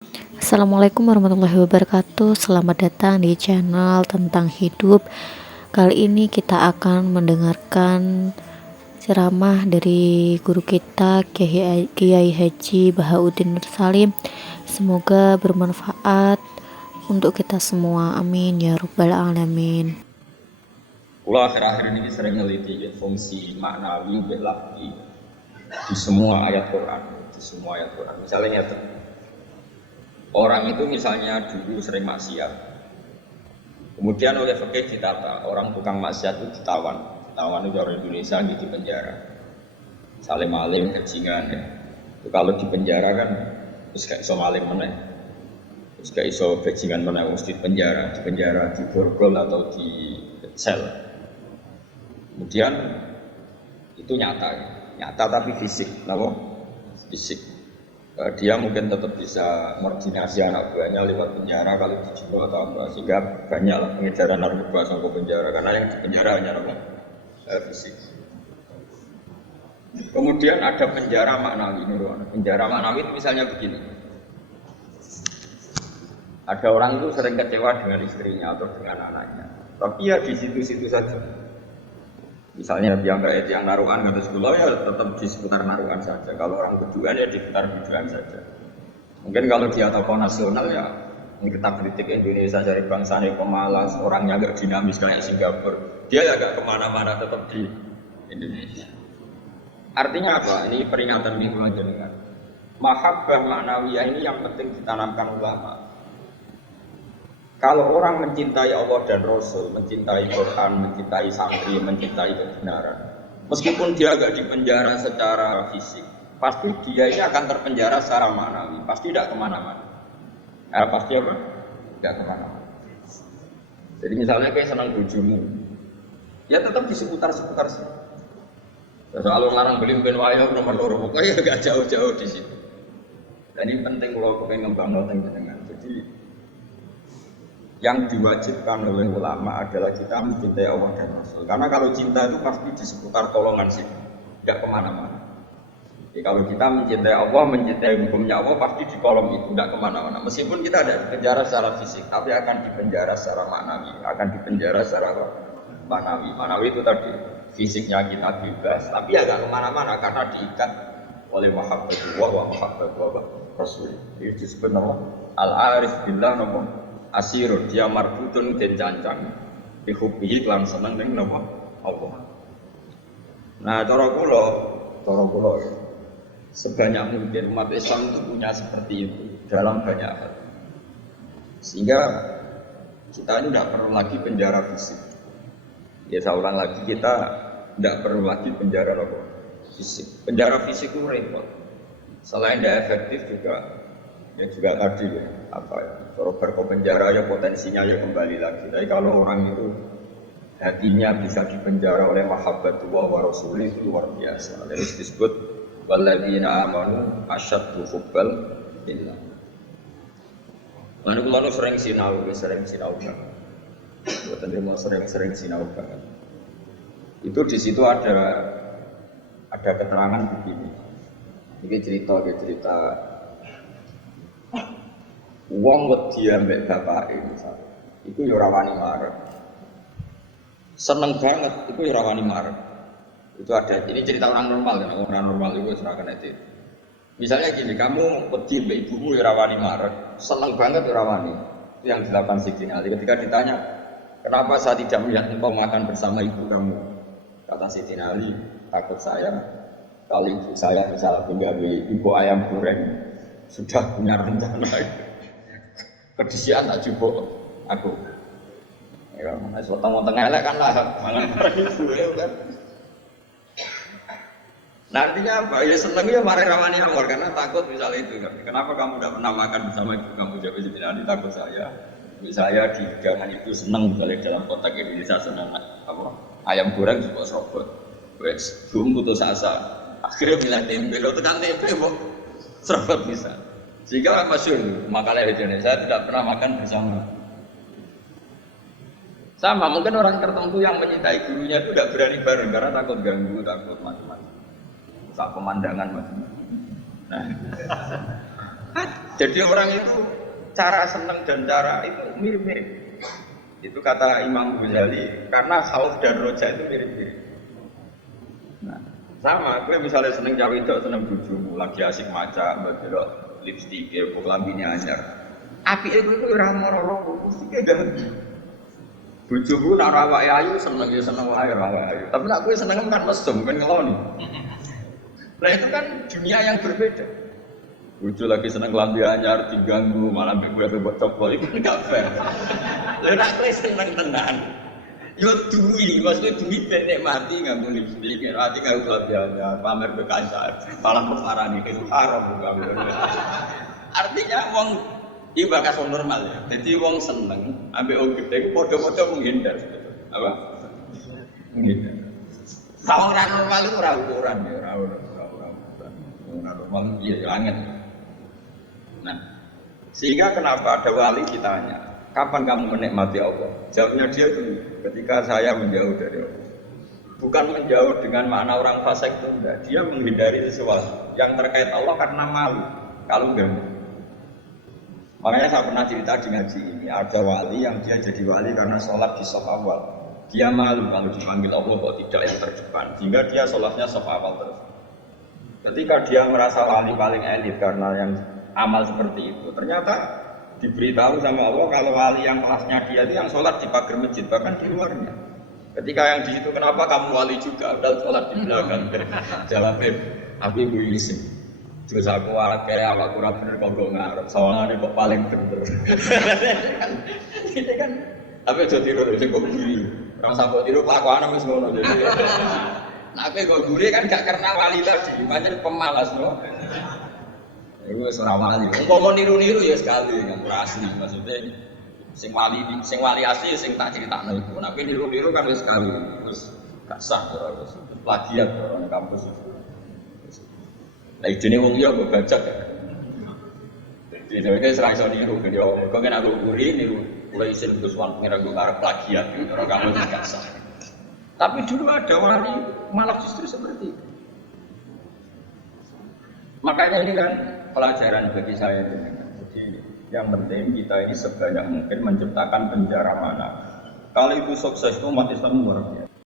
Assalamualaikum warahmatullahi wabarakatuh. Selamat datang di channel tentang hidup. Kali ini kita akan mendengarkan ceramah dari guru kita Kiai Haji Bahauddin Nur Salim. Semoga bermanfaat untuk kita semua. Amin ya rabbal alamin. Kula akhir-akhir ini sering neliti ya, fungsi maknawi lafzi di semua ayat Quran, Misalnya ya, orang itu misalnya dulu sering maksiat, kemudian oleh fikih ditata, orang tukang maksiat itu ditawan itu orang Indonesia di penjara, saling maling, bajingan ya. Itu kalau di penjara kan terus gak iso maling meneh, terus gak iso bajingan meneh, mesti di penjara, di borgol atau di sel. Kemudian itu nyata tapi fisik, fisik. Dia mungkin tetap bisa marginasi anak buahnya lewat penjara kalau dijual atau apa, sehingga banyaklah pengejaran narkoba sampai penjara karena yang di penjara hanya fisik. Kemudian ada penjara maknawi. Penjara maknawi itu misalnya begini. Ada orang itu sering kecewa dengan istrinya atau dengan anaknya, tapi ya di situ-situ saja. Misalnya yang naruhan kata sekolah ya tetap di seputar naruhan saja. Kalau orang berduaan ya di seputar berduaan saja. Mungkin kalau dia tokoh nasional ya kita kritik Indonesia dari bangsanya pemalas, orangnya agak dinamis kayak Singapura. Dia ya agak kemana-mana tetap di Indonesia. Artinya apa? Ini peringatan minggu aja dengan mahabbah ma'nawiyah ini yang penting ditanamkan ulama. Kalau orang mencintai Allah dan Rasul, mencintai Quran, mencintai santri, mencintai kebenaran, meskipun dia agak dipenjara secara fisik, pasti dia ini akan terpenjara secara maknawi, pasti tidak kemana-mana. Pasti apa? Tidak kemana-mana. Jadi misalnya kayak senang bojomu, ya tetap di seputar-seputar sih. Soal larang beli wayah nomor loro, pokoknya agak jauh-jauh di situ. Dan ini penting kalau pengen ngembang dengan. Jadi yang diwajibkan oleh ulama adalah kita mencintai Allah dan Rasul. Karena kalau cinta itu pasti di seputar tolongan sih, tidak kemana-mana. Jadi kalau kita mencintai Allah, mencintai hukumnya Allah, pasti di kolom itu, tidak kemana-mana. Meskipun kita ada dipenjara secara fisik, tapi akan dipenjara secara maknawi, akan dipenjara secara maknawi. Maknawi itu tadi, fisiknya kita bebas, tapi agak kemana-mana karena diikat oleh mahabbatullah wa mahabbatullah Rasul. Itu disebut nama al-arif billah nama asirun, dia marbutun dan cancang dihubihi kelan seneng dengan nama Allah. Nah, cara kula sebanyak mungkin umat Islam itu punya seperti itu dalam banyak hal, sehingga kita ini tidak perlu lagi penjara fisik. Ya saya ulang lagi, kita tidak perlu lagi penjara fisik. Penjara fisik itu repot. Selain tidak efektif juga, ya juga tadi ya, kalau berpenjara ya potensinya ya kembali lagi. Tapi kalau orang itu hatinya bisa dipenjara oleh mahabbatullah wa rasulih itu luar biasa. Jadi disebut walladzina amanu asyaddu hubbal lillah. Lalu sering sinau kan. Buat mau sering sinau kan. Itu di situ ada keterangan begini. Ini cerita wong wedi ambek bapake misalnya. Iku ya ora wani marek. Seneng banget iku ya ora wani marek. Itu ada, ini cerita orang normal kan, orang normal itu ora kena itu. Misalnya gini, kamu wedi ambek ibumu ya ora wani marek, seneng banget ya ora wani. Itu yang dilakukan Siti Ali ketika ditanya, "Kenapa saya tidak melihat engkau makan bersama ibu kamu?" Kata Siti Ali, "Takut saya kalau ibu saya misalnya punya ibu ayam goreng sudah punya rencana itu. Kedisian tak jupuk aku. Ya, mas potong-potong elek kan lah, mangan ibu ya kan. Nah, artinya apa? Ya seneng ya mari ramani awal karena takut misalnya itu kan. Kenapa kamu tidak pernah makan bersama ibu kamu? Jawab Siti takut saya. Ibu saya di jangan itu seneng misalnya dalam kotak Indonesia seneng apa? Ayam goreng juga serobot. Wes, belum putus asa. Akhirnya bilang tempe, lo tekan tempe kok serobot bisa. Sehingga masyhur makalah Indonesia tidak pernah makan bersama. Sama mungkin orang tertentu yang mencintai gurunya itu tidak berani bareng karena takut ganggu, takut macam-macam. Saat pemandangan macam-macam. Nah, Jadi orang itu cara senang dan cara itu mirip-mirip. Itu kata Imam Ghazali karena khauf dan roja itu mirip-mirip. Nah, sama, gue misalnya seneng cawe itu seneng bujumu lagi asik maca, mbak lipstick, buk lambinya anyar. Api itu ora moro-moro, mesti gak. Bujumu nak awake ayu seneng ya seneng wae awake ayu. Tapi nak gue seneng kan mesum kan ngeloni. Nah itu kan dunia yang berbeda. Buju lagi seneng lambi anyar diganggu malah gue buat cokol itu enggak fair. Lah nak gue seneng tenan. Yo duwi, maksudnya duwi benek mati nganggo lipstik, mati nganggo lambi anyar, pamer ke kancah, malah perparani itu haram nganggo. Artinya wong iki bakas wong normal ya. Jadi wong seneng ambek wong gede padha-padha menghindar. Apa? Menghindar. Kalau orang normal itu ora ukuran ya, ora normal ya angin. Nah, sehingga kenapa ada wali ditanya, kapan kamu menikmati Allah? Jawabnya dia itu ketika saya menjauh dari Allah. Bukan menjauh dengan makna orang fasik itu enggak. Dia menghindari sesuatu yang terkait Allah karena malu. Kalau enggak. Makanya saya pernah cerita di ngaji ini, ada wali yang dia jadi wali karena sholat di shaf awal. Dia malu kalau dipanggil Allah kok tidak yang terdepan, sehingga dia sholatnya shaf awal terus. Ketika dia merasa wali paling elit karena yang amal seperti itu, ternyata diberitahu sama Allah kalau wali yang kelasnya dia itu yang sholat di pagar masjid, bahkan di luarnya. Ketika yang di situ, kenapa kamu wali juga? Udah sholat di belakang. Jawabnya, aku ibu isin. Terus aku kayak awak kurang bener kok gak ngarep, soalnya kok paling bener. Ini kan, tapi aja tiru aja kok guri. Rasa kok tiru kelakuan wis ngono jadi. Nah, aku kok guri kan gak karena wali tadi, pancen pemalas loh. Iku wis ora wali. Umpama niru-niru ya sekali kan asli maksudnya. Sing wali asli sing tak critakno iku. Nek niru-niru kan wis sekali. Terus gak sah terus plagiat orang kampus itu. Nah, ijine wong liya kok bajak ya. Jadi dheweke ora iso niru kan yo. Kok kan aku guri niru mulai isin terus wan pengira gue arep plagiat orang kampus gak sah. Tapi dulu ada wali malah justru seperti itu. Makanya ini kan pelajaran bagi saya. Jadi yang penting kita ini sebanyak mungkin menciptakan penjara mana. Kalau itu sukses umat Islam luar biasa.